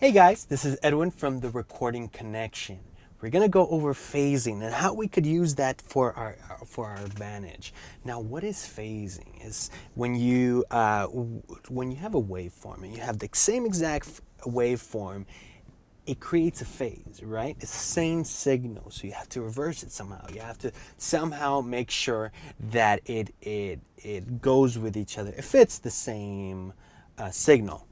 Hey guys, this is Edwin from the Recording Connection. We're gonna go over phasing and how we could use that for our advantage. Now, what is phasing? Is when you have a waveform and you have the same exact waveform, it creates a phase, right? It's the same signal, so you have to reverse it somehow. You have to somehow make sure that it goes with each other if it's the same signal.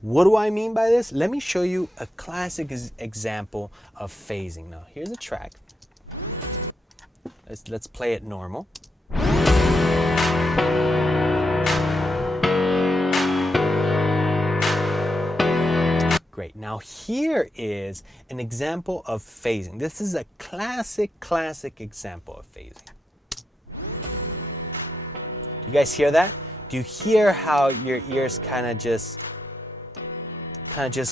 What do I mean by this? Let me show you a classic example of phasing. Now, here's a track. Let's play it normal. Great. Now, here is an example of phasing. This is a classic example of phasing. You guys hear that? Do you hear how your ears kind of just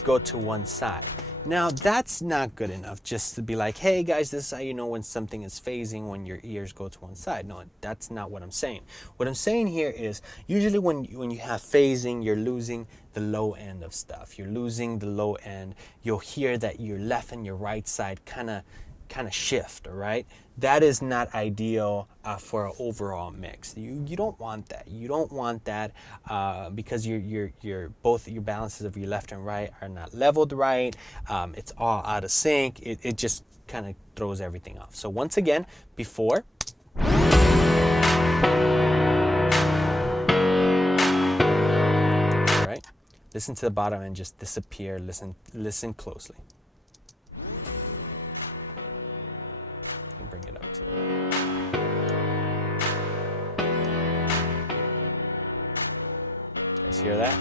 go to one side? Now, that's not good enough just to be like, hey guys, this is how you know when something is phasing, when your ears go to one side. No, that's not what I'm saying. What I'm saying here is usually when you have phasing, you're losing the low end of stuff. You're losing the low end. You'll hear that your left and your right side kind of shift, all right? That is not ideal for an overall mix. You don't want that. You don't want that because both your balances of your left and right are not leveled right. It's all out of sync. It just kind of throws everything off. So once again, before. All right? Listen to the bottom and just disappear. Listen closely. Bring it up to. You guys hear that?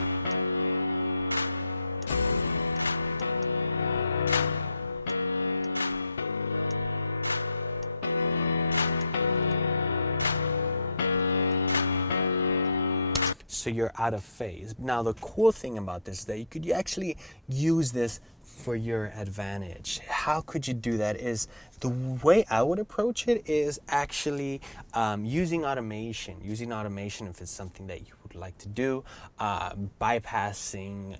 So you're out of phase. Now the cool thing about this is that you could actually use this for your advantage. How could you do that? Is the way I would approach it is actually using automation. Using automation if it's something that you would like to do, bypassing,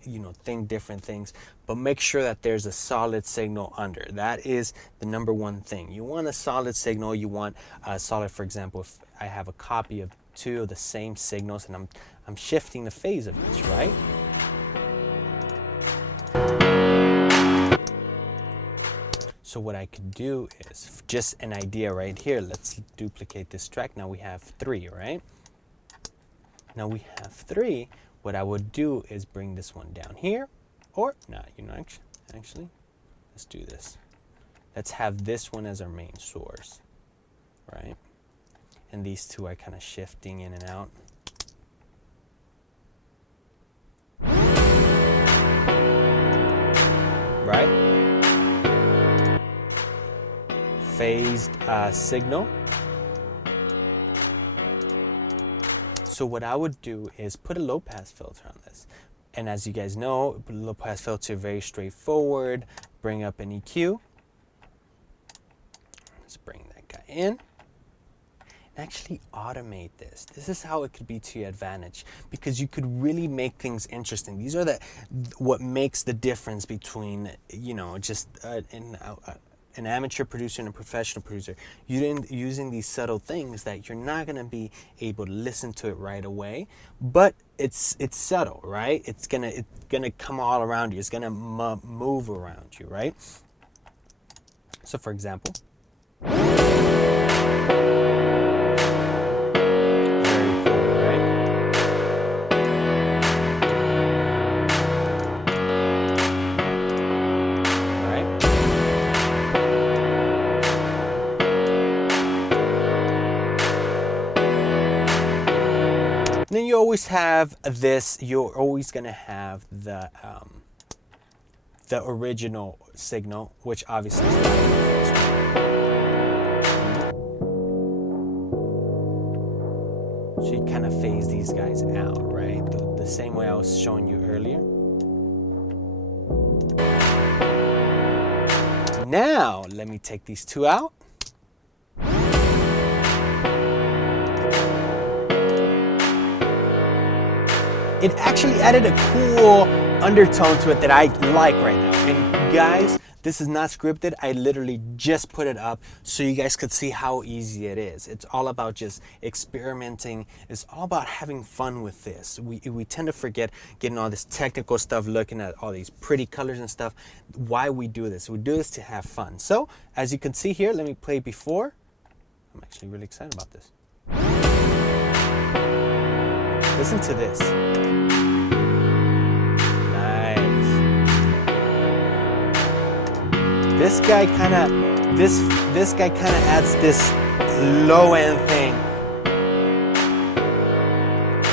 different things, but make sure that there's a solid signal under. That is the number one thing. You want a solid signal. You want a solid, for example, if I have a copy of two of the same signals and I'm shifting the phase of each, right? So what I could do is just an idea right here. Let's duplicate this track. Now we have 3, right? Now we have 3. What I would do is bring this one down here, or not, actually, let's do this. Let's have this one as our main source, right? And these two are kind of shifting in and out. Right? Phased signal. So what I would do is put a low pass filter on this. And as you guys know, low pass filter, very straightforward. Bring up an EQ. Let's bring that guy in. Actually automate this. This is how it could be to your advantage because you could really make things interesting. These are what makes the difference between just an amateur producer and a professional producer. Using these subtle things that you're not going to be able to listen to it right away, but it's subtle, right? It's gonna come all around you. It's gonna move around you, right? So for example. Then you always have this. You're always going to have the original signal, which obviously is not phased. So you kind of phase these guys out, right? The same way I was showing you earlier. Now let me take these two out. It actually added a cool undertone to it that I like right now. And guys, this is not scripted. I literally just put it up so you guys could see how easy it is. It's all about just experimenting. It's all about having fun with this. We tend to forget getting all this technical stuff, looking at all these pretty colors and stuff. Why we do this? We do this to have fun. So as you can see here, let me play before. I'm actually really excited about this. Listen to this. This guy kind of adds this low end thing.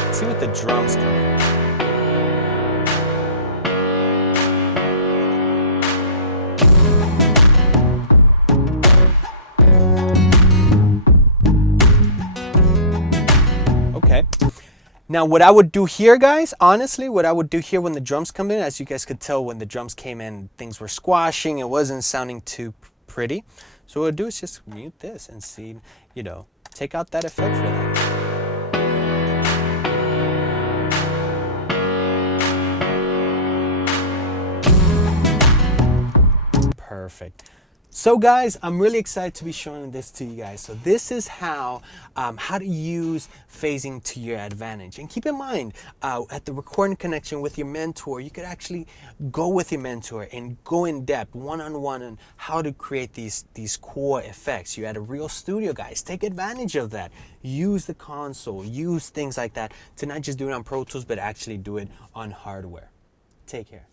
Let's see what the drums come in. Okay. Now what I would do here, guys, honestly, what I would do here when the drums come in, as you guys could tell when the drums came in, things were squashing, it wasn't sounding too pretty. So what I'll do is just mute this and see, you know, take out that effect for that. Perfect. So guys, I'm really excited to be showing this to you guys. So this is how to use phasing to your advantage. And keep in mind, at the recording connection with your mentor, you could actually go with your mentor and go in depth, one-on-one, on how to create these cool effects. You're at a real studio, guys. Take advantage of that. Use the console, use things like that to not just do it on Pro Tools, but actually do it on hardware. Take care.